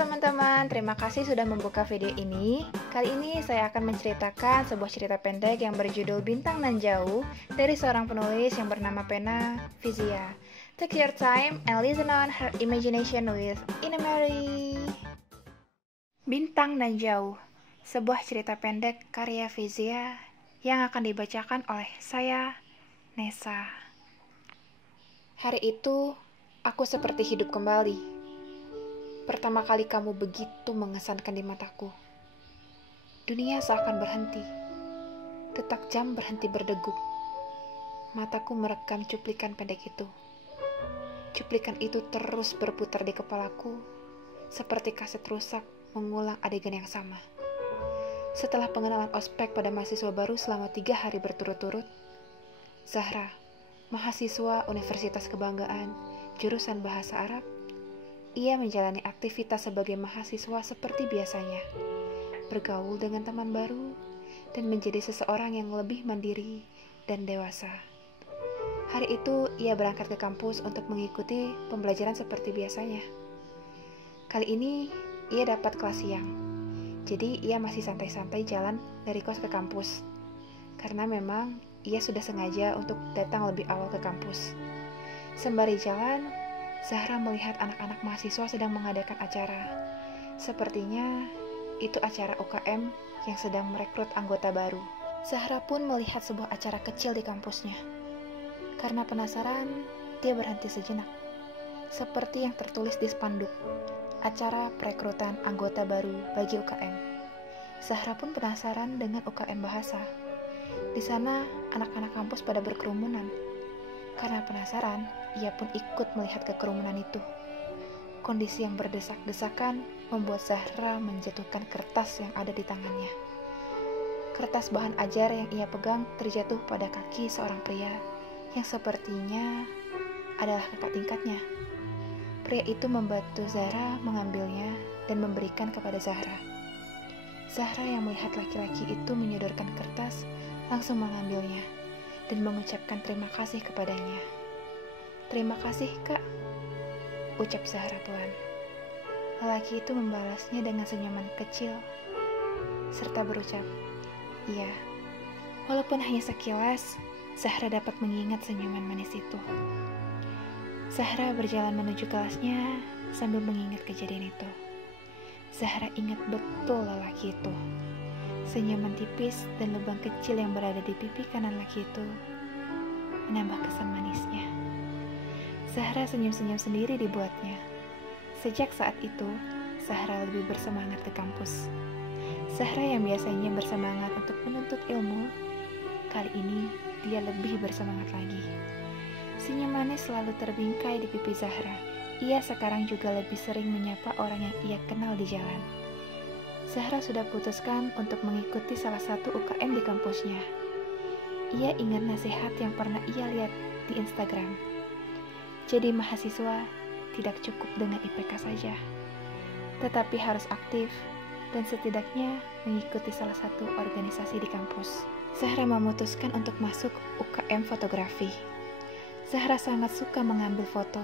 teman-teman, terima kasih sudah membuka video ini. Kali ini saya akan menceritakan sebuah cerita pendek yang berjudul Bintang Nan Jauh dari seorang penulis yang bernama Pena Vizia. Take your time and listen on her imagination with Ina Mary. Bintang Nan Jauh, sebuah cerita pendek karya Vizia yang akan dibacakan oleh saya, Nesa. Hari itu, aku seperti hidup kembali. Pertama kali kamu begitu mengesankan di mataku. Dunia seakan berhenti. Detak jam berhenti berdeguk. Mataku merekam cuplikan pendek itu. Cuplikan itu terus berputar di kepalaku, seperti kaset rusak mengulang adegan yang sama. Setelah pengenalan ospek pada mahasiswa baru selama 3 hari berturut-turut, Zahra, mahasiswa Universitas Kebanggaan, jurusan Bahasa Arab, ia menjalani aktivitas sebagai mahasiswa seperti biasanya, bergaul dengan teman baru, dan menjadi seseorang yang lebih mandiri dan dewasa. Hari itu, ia berangkat ke kampus untuk mengikuti pembelajaran seperti biasanya. Kali ini, ia dapat kelas siang, jadi ia masih santai-santai jalan dari kos ke kampus, karena memang ia sudah sengaja untuk datang lebih awal ke kampus. Sembari jalan, Zahra melihat anak-anak mahasiswa sedang mengadakan acara. Sepertinya itu acara UKM yang sedang merekrut anggota baru. Zahra pun melihat sebuah acara kecil di kampusnya. Karena penasaran, dia berhenti sejenak. Seperti yang tertulis di spanduk, acara perekrutan anggota baru bagi UKM. Zahra pun penasaran dengan UKM bahasa. Di sana, anak-anak kampus pada berkerumunan. Karena penasaran, ia pun ikut melihat kekerumunan itu. Kondisi yang berdesak-desakan membuat Zahra menjatuhkan kertas yang ada di tangannya. Kertas bahan ajar yang ia pegang terjatuh pada kaki seorang pria yang sepertinya adalah kakak tingkatnya. Pria itu membantu Zahra mengambilnya dan memberikan kepada Zahra. Zahra yang melihat laki-laki itu menyodorkan kertas langsung mengambilnya dan mengucapkan terima kasih kepadanya. "Terima kasih, Kak," ucap Zahra pelan. Lelaki itu membalasnya dengan senyuman kecil, serta berucap, "Iya." Walaupun hanya sekilas, Zahra dapat mengingat senyuman manis itu. Zahra berjalan menuju kelasnya sambil mengingat kejadian itu. Zahra ingat betul lelaki itu. Senyuman tipis dan lubang kecil yang berada di pipi kanan laki itu menambah kesan manisnya. Zahra senyum-senyum sendiri dibuatnya. Sejak saat itu, Zahra lebih bersemangat ke kampus. Zahra yang biasanya bersemangat untuk menuntut ilmu, kali ini dia lebih bersemangat lagi. Senyum manis selalu terbingkai di pipi Zahra. Ia sekarang juga lebih sering menyapa orang yang ia kenal di jalan. Zahra sudah putuskan untuk mengikuti salah satu UKM di kampusnya. Ia ingat nasihat yang pernah ia lihat di Instagram. Jadi mahasiswa tidak cukup dengan IPK saja, tetapi harus aktif dan setidaknya mengikuti salah satu organisasi di kampus. Zahra memutuskan untuk masuk UKM fotografi. Zahra sangat suka mengambil foto.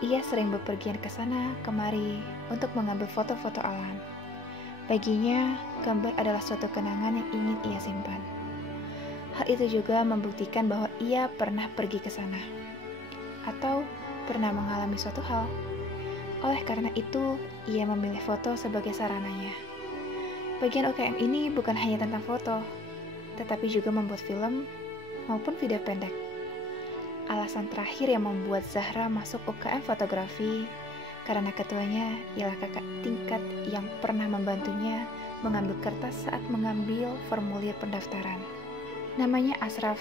Ia sering bepergian ke sana kemari untuk mengambil foto-foto alam. Baginya, gambar adalah suatu kenangan yang ingin ia simpan. Hal itu juga membuktikan bahwa ia pernah pergi ke sana, atau pernah mengalami suatu hal. Oleh karena itu, ia memilih foto sebagai sarananya. Bagian UKM ini bukan hanya tentang foto, tetapi juga membuat film maupun video pendek. Alasan terakhir yang membuat Zahra masuk UKM fotografi karena ketuanya ialah kakak tingkat yang pernah membantunya mengambil kertas saat mengambil formulir pendaftaran. Namanya Ashraf.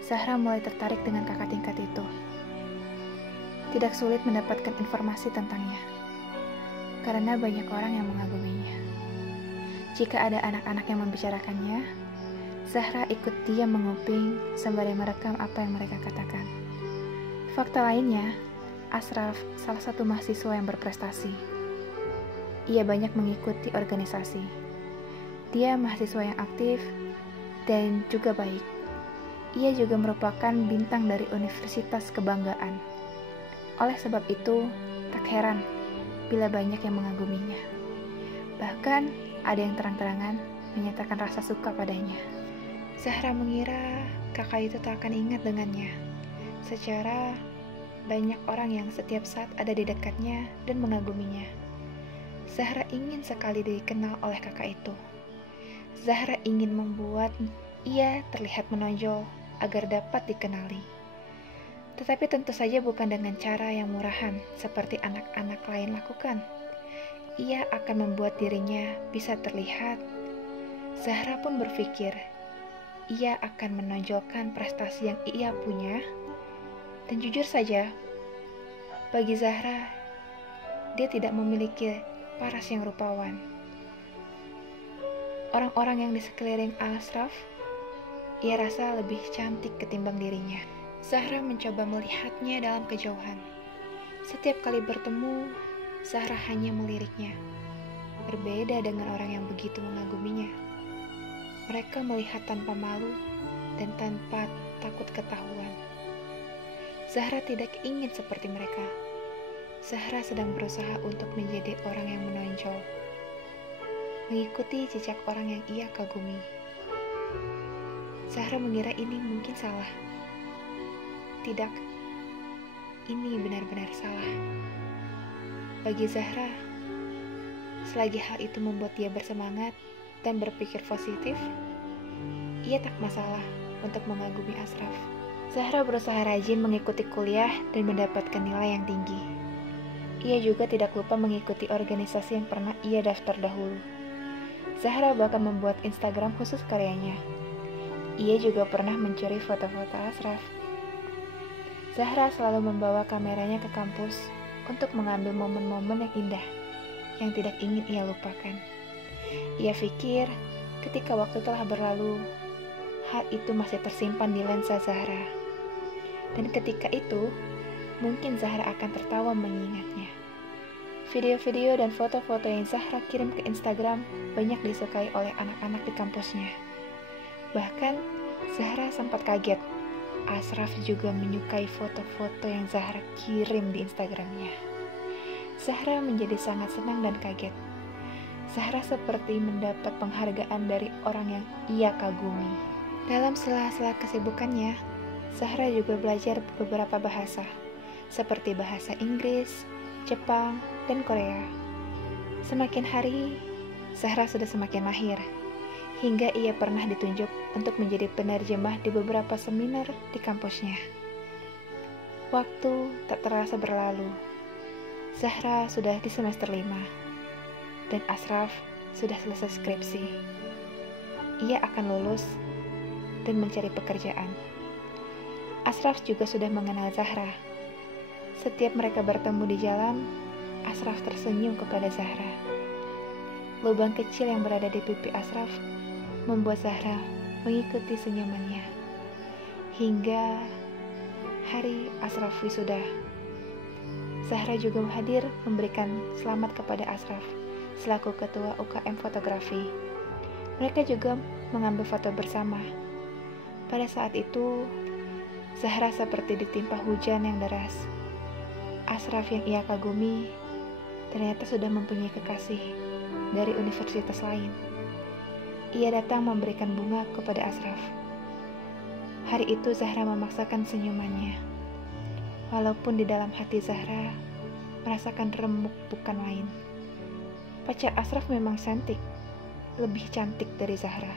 Zahra mulai tertarik dengan kakak tingkat itu. Tidak sulit mendapatkan informasi tentangnya, karena banyak orang yang mengaguminya. Jika ada anak-anak yang membicarakannya, Zahra ikut diam menguping sembari merekam apa yang mereka katakan. Fakta lainnya, Ashraf salah satu mahasiswa yang berprestasi. Ia banyak mengikuti organisasi. Dia mahasiswa yang aktif dan juga baik. Ia juga merupakan bintang dari Universitas Kebanggaan. Oleh sebab itu, tak heran bila banyak yang mengaguminya. Bahkan ada yang terang-terangan menyatakan rasa suka padanya. Zahra mengira kakak itu tak akan ingat dengannya. Secara banyak orang yang setiap saat ada di dekatnya dan mengaguminya. Zahra ingin sekali dikenal oleh kakak itu. Zahra ingin membuat ia terlihat menonjol agar dapat dikenali. Tetapi tentu saja bukan dengan cara yang murahan seperti anak-anak lain lakukan. Ia akan membuat dirinya bisa terlihat. Zahra pun berpikir, ia akan menonjolkan prestasi yang ia punya. Dan jujur saja, bagi Zahra, dia tidak memiliki paras yang rupawan. Orang-orang yang di sekeliling Ashraf, ia rasa lebih cantik ketimbang dirinya. Zahra mencoba melihatnya dalam kejauhan. Setiap kali bertemu, Zahra hanya meliriknya. Berbeda dengan orang yang begitu mengaguminya. Mereka melihat tanpa malu dan tanpa takut ketahuan. Zahra tidak ingin seperti mereka. Zahra sedang berusaha untuk menjadi orang yang menonjol, mengikuti jejak orang yang ia kagumi. Zahra mengira ini mungkin salah. Tidak, ini benar-benar salah. Bagi Zahra, selagi hal itu membuat dia bersemangat dan berpikir positif, ia tak masalah untuk mengagumi Ashraf. Zahra berusaha rajin mengikuti kuliah dan mendapatkan nilai yang tinggi. Ia juga tidak lupa mengikuti organisasi yang pernah ia daftar dahulu. Zahra bahkan membuat Instagram khusus karyanya. Ia juga pernah mencuri foto-foto Ashraf. Zahra selalu membawa kameranya ke kampus untuk mengambil momen-momen yang indah yang tidak ingin ia lupakan. Ia pikir ketika waktu telah berlalu, hal itu masih tersimpan di lensa Zahra. Dan ketika itu, mungkin Zahra akan tertawa mengingatnya. Video-video dan foto-foto yang Zahra kirim ke Instagram banyak disukai oleh anak-anak di kampusnya. Bahkan, Zahra sempat kaget. Ashraf juga menyukai foto-foto yang Zahra kirim di Instagramnya. Zahra menjadi sangat senang dan kaget. Zahra seperti mendapat penghargaan dari orang yang ia kagumi. Dalam sela-sela kesibukannya, Zahra juga belajar beberapa bahasa, seperti bahasa Inggris, Jepang, dan Korea. Semakin hari, Zahra sudah semakin mahir, hingga ia pernah ditunjuk untuk menjadi penerjemah di beberapa seminar di kampusnya. Waktu tak terasa berlalu. Zahra sudah di semester 5, dan Ashraf sudah selesai skripsi. Ia akan lulus dan mencari pekerjaan. Ashraf juga sudah mengenal Zahra. Setiap mereka bertemu di jalan, Ashraf tersenyum kepada Zahra. Lubang kecil yang berada di pipi Ashraf membuat Zahra mengikuti senyumannya. Hingga hari Ashraf wisuda. Zahra juga hadir memberikan selamat kepada Ashraf selaku ketua UKM fotografi. Mereka juga mengambil foto bersama. Pada saat itu, Zahra seperti ditimpa hujan yang deras. Ashraf yang ia kagumi ternyata sudah mempunyai kekasih dari universitas lain. Ia datang memberikan bunga kepada Ashraf. Hari itu Zahra memaksakan senyumannya. Walaupun di dalam hati Zahra merasakan remuk bukan main. Pacar Ashraf memang cantik, lebih cantik dari Zahra.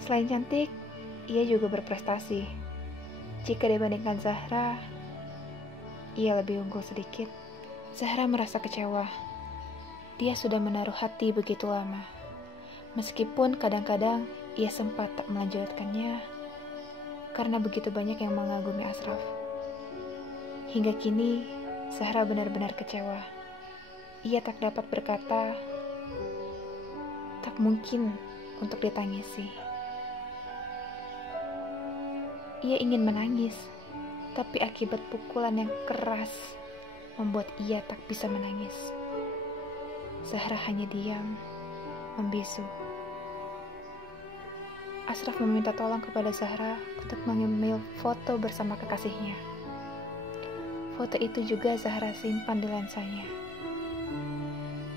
Selain cantik, ia juga berprestasi. Jika dibandingkan Zahra, ia lebih unggul sedikit. Zahra merasa kecewa. Dia sudah menaruh hati begitu lama. Meskipun kadang-kadang ia sempat tak melanjutkannya karena begitu banyak yang mengagumi Ashraf. Hingga kini, Zahra benar-benar kecewa. Ia tak dapat berkata, tak mungkin untuk ditangisi. Ia ingin menangis, tapi akibat pukulan yang keras membuat ia tak bisa menangis. Zahra hanya diam, membisu. Ashraf meminta tolong kepada Zahra untuk mengambil foto bersama kekasihnya. Foto itu juga Zahra simpan di lensanya.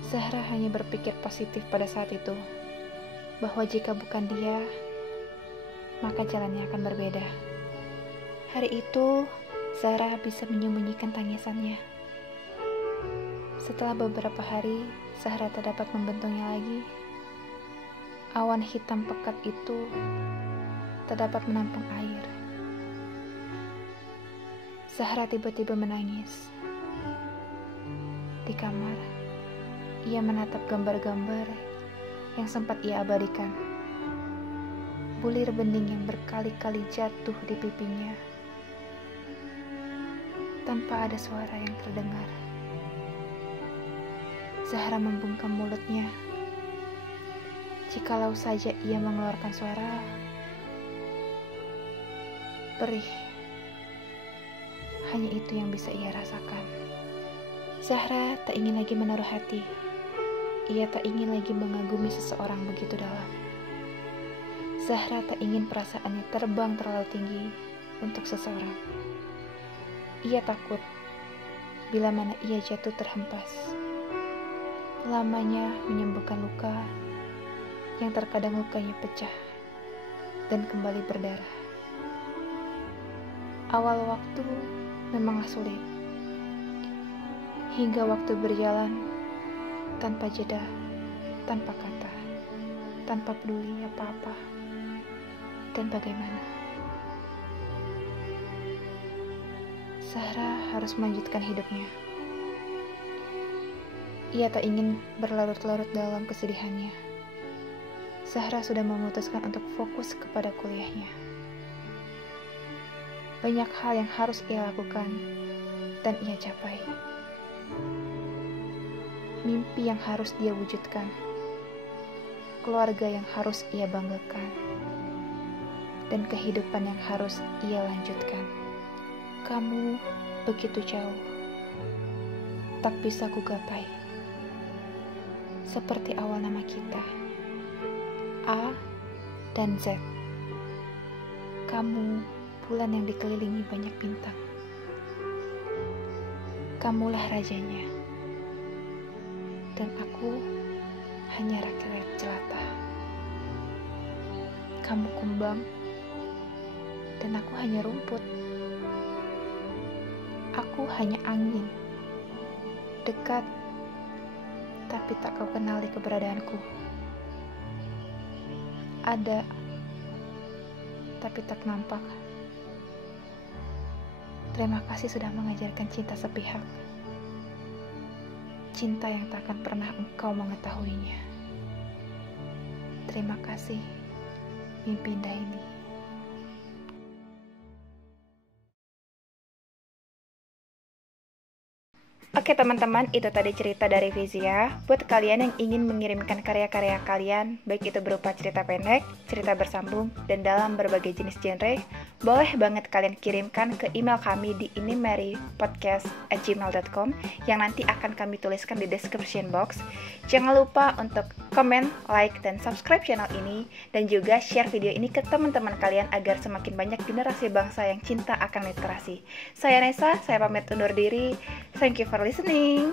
Zahra hanya berpikir positif pada saat itu, bahwa jika bukan dia, maka jalannya akan berbeda. Hari itu, Zahra bisa menyembunyikan tangisannya. Setelah beberapa hari, Zahra tak dapat membentungnya lagi. Awan hitam pekat itu tak dapat menampung air. Zahra tiba-tiba menangis. Di kamar, ia menatap gambar-gambar yang sempat ia abadikan. Bulir bening yang berkali-kali jatuh di pipinya, tanpa ada suara yang terdengar. Zahra membungkam mulutnya. Jikalau saja ia mengeluarkan suara, perih. Hanya itu yang bisa ia rasakan. Zahra tak ingin lagi menaruh hati. Ia tak ingin lagi mengagumi seseorang begitu dalam. Zahra tak ingin perasaannya terbang terlalu tinggi untuk seseorang. Ia takut bila mana ia jatuh terhempas, lamanya menyembuhkan luka yang terkadang lukanya pecah dan kembali berdarah. Awal waktu memanglah sulit, hingga waktu berjalan tanpa jeda, tanpa kata, tanpa peduli apa-apa dan bagaimana. Zahra harus melanjutkan hidupnya. Ia tak ingin berlarut-larut dalam kesedihannya. Zahra sudah memutuskan untuk fokus kepada kuliahnya. Banyak hal yang harus ia lakukan dan ia capai. Mimpi yang harus dia wujudkan. Keluarga yang harus ia banggakan. Dan kehidupan yang harus ia lanjutkan. Kamu begitu jauh, tak bisa kugapai. Seperti awal nama kita, A dan Z. Kamu bulan yang dikelilingi banyak bintang. Kamulah rajanya, dan aku hanya rakyat jelata. Kamu kumbang, dan aku hanya rumput. Aku hanya angin, dekat, tapi tak kau kenali keberadaanku. Ada, tapi tak nampak. Terima kasih sudah mengajarkan cinta sepihak. Cinta yang tak akan pernah engkau mengetahuinya. Terima kasih, mimpi indah ini. Oke teman-teman, itu tadi cerita dari Fizia. Buat kalian yang ingin mengirimkan karya-karya kalian, baik itu berupa cerita pendek, cerita bersambung, dan dalam berbagai jenis genre, boleh banget kalian kirimkan ke email kami di inimarypodcast@gmail.com yang nanti akan kami tuliskan di description box. Jangan lupa untuk komen, like, dan subscribe channel ini, dan juga share video ini ke teman-teman kalian agar semakin banyak generasi bangsa yang cinta akan literasi. Saya Nesa, saya pamit undur diri. Thank you for listening.